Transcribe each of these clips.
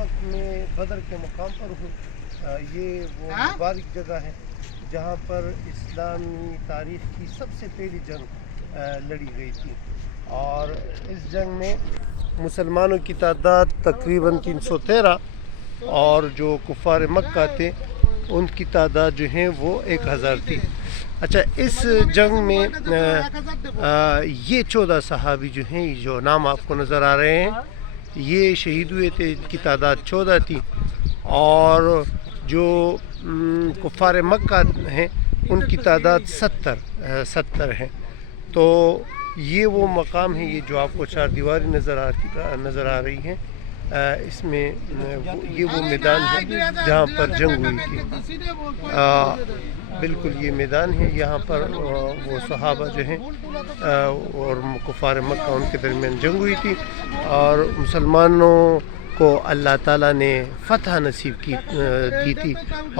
وقت میں بدر کے مقام پر ہوں. یہ وہ مبارک جگہ ہے جہاں پر اسلامی تاریخ کی سب سے پہلی جنگ لڑی گئی تھی, اور اس جنگ میں مسلمانوں کی تعداد تقریباً 313 اور جو کفار مکہ تھے ان کی تعداد جو ہیں وہ 1000 تھی. اچھا, اس جنگ میں یہ 14 صحابی جو ہیں, جو نام آپ کو نظر آ رہے ہیں, یہ شہید ہوئے تھے. ان کی تعداد 14 تھی, اور جو کفار مکہ ہیں ان کی تعداد 70 ہیں. تو یہ وہ مقام ہے, یہ جو آپ کو چار دیواری نظر آ رہی ہیں, اس میں یہ وہ میدان ہے جہاں پر جنگ ہوئی تھی. بالکل یہ میدان ہے, یہاں پر وہ صحابہ جو ہیں اور کفار مکہ ان کے درمیان جنگ ہوئی تھی, اور مسلمانوں کو اللہ تعالیٰ نے فتح نصیب کی تھی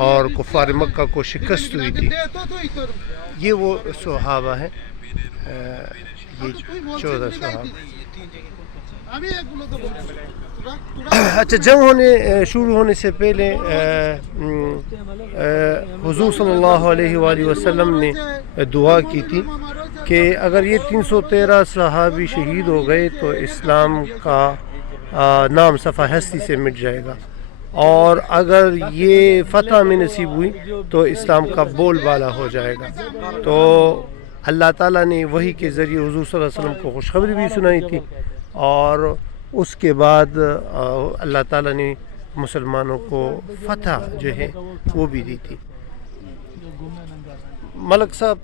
اور کفار مکہ کو شکست ہوئی تھی. یہ وہ صحابہ ہیں, یہ 14 صحابہ. اچھا, جنگ شروع ہونے سے پہلے حضور صلی اللہ علیہ وآلہ وسلم نے دعا کی تھی کہ اگر یہ 313 صحابی شہید ہو گئے تو اسلام کا نام صفحہ ہستی سے مٹ جائے گا, اور اگر یہ فتح میں نصیب ہوئی تو اسلام کا بول بالا ہو جائے گا. تو اللہ تعالیٰ نے وحی کے ذریعے حضور صلی اللہ علیہ وسلم کو خوشخبری بھی سنائی تھی, اور اس کے بعد اللہ تعالیٰ نے مسلمانوں کو فتح جو ہے وہ بھی دی تھی. ملک صاحب,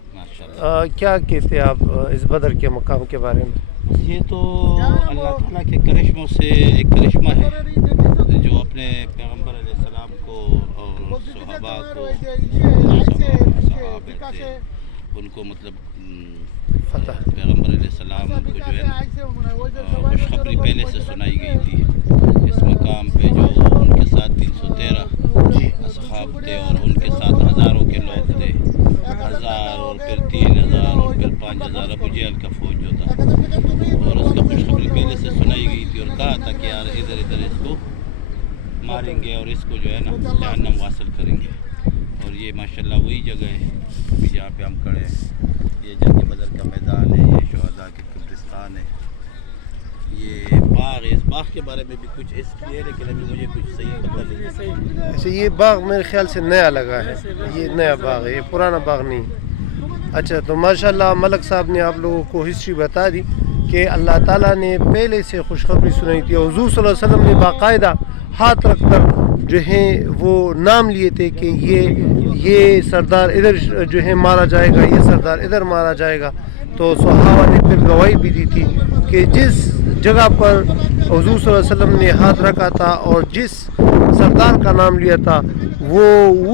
کیا کہتے ہیں آپ اس بدر کے مقام کے بارے میں؟ یہ تو اللہ تعالیٰ کے کرشموں سے ایک کرشمہ ہے جو اپنے پیغمبر علیہ السلام کو اور صحابہ کو صحابہ تھے ان کو مطلب فتح پیغمبر علیہ السلام کو جو ہے خوشخبری پہلے سے سنائی گئی تھی. اس مقام پہ جو ان کے ساتھ 313 اصحاب تھے اور ان کے ساتھ ہزاروں کے لوگ تھے, 1000 اور پھر 3000 اور پھر 5000 ابو جہل کا فوج جو تھا, اور اس کا خوشخبری پہلے سے سنائی گئی تھی اور کہا تھا کہ یار ادھر اس کو ماریں گے اور اس کو جو ہے نا جہنم واصل کریں گے. اور یہ ماشاءاللہ وہی جگہ ہے جہاں پہ ہم کھڑے ہیں. یہ جنگ بدر کا میدان ہے, یہ شہداء کے قبرستان ہے, یہ باغ ہے. اس باغ کے بارے میں بھی کچھ اس لیے, لیکن ابھی مجھے کچھ صحیح پتہ نہیں. اچھا, یہ باغ میرے خیال سے نیا لگا ہے, یہ نیا باغ ہے, یہ پرانا باغ نہیں. اچھا, تو ماشاءاللہ ملک صاحب نے آپ لوگوں کو ہسٹری بتا دی کہ اللہ تعالیٰ نے پہلے سے خوشخبری سنائی تھی, اور حضور صلی اللہ علیہ وسلم نے باقاعدہ ہاتھ رکھ کر جو ہیں وہ نام لیے تھے کہ یہ سردار ادھر جو ہے مارا جائے گا, یہ سردار ادھر مارا جائے گا. تو صحابہ نے پھر گواہی بھی دی تھی کہ جس جگہ پر حضور صلی اللہ علیہ وسلم نے ہاتھ رکھا تھا اور جس سردار کا نام لیا تھا وہ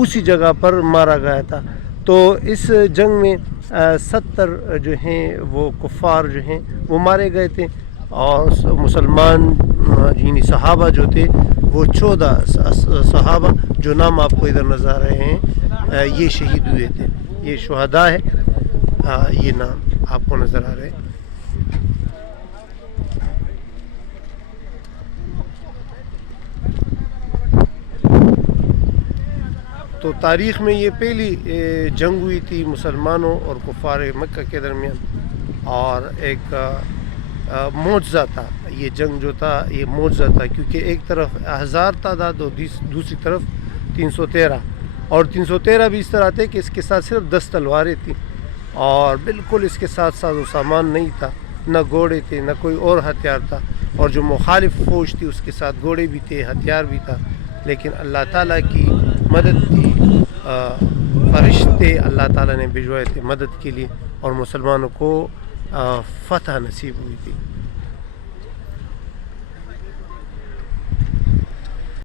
اسی جگہ پر مارا گیا تھا. تو اس جنگ میں 70 جو ہیں وہ کفار جو ہیں وہ مارے گئے تھے, اور مسلمان یعنی صحابہ جو تھے وہ 14 صحابہ جو نام آپ کو ادھر نظر آ رہے ہیں یہ شہید ہوئے تھے. یہ شہداء ہے, یہ نام آپ کو نظر آ رہے ہیں. تو تاریخ میں یہ پہلی جنگ ہوئی تھی مسلمانوں اور کفار مکہ کے درمیان, اور ایک معجزہ تھا. یہ جنگ جو تھا یہ معجزہ تھا, کیونکہ ایک طرف 1000 تعداد اور دوسری طرف 313, اور 313 بھی اس طرح تھے کہ اس کے ساتھ صرف 10 تلواریں تھیں, اور بالکل اس کے ساتھ ساز و سامان نہیں تھا, نہ گھوڑے تھے نہ کوئی اور ہتھیار تھا. اور جو مخالف فوج تھی اس کے ساتھ گھوڑے بھی تھے, ہتھیار بھی تھا, لیکن اللہ تعالیٰ کی مدد تھی. فرشتے اللہ تعالیٰ نے بھجوائے تھے مدد کے لیے, اور مسلمانوں کو فتح نصیب ہوئی تھی.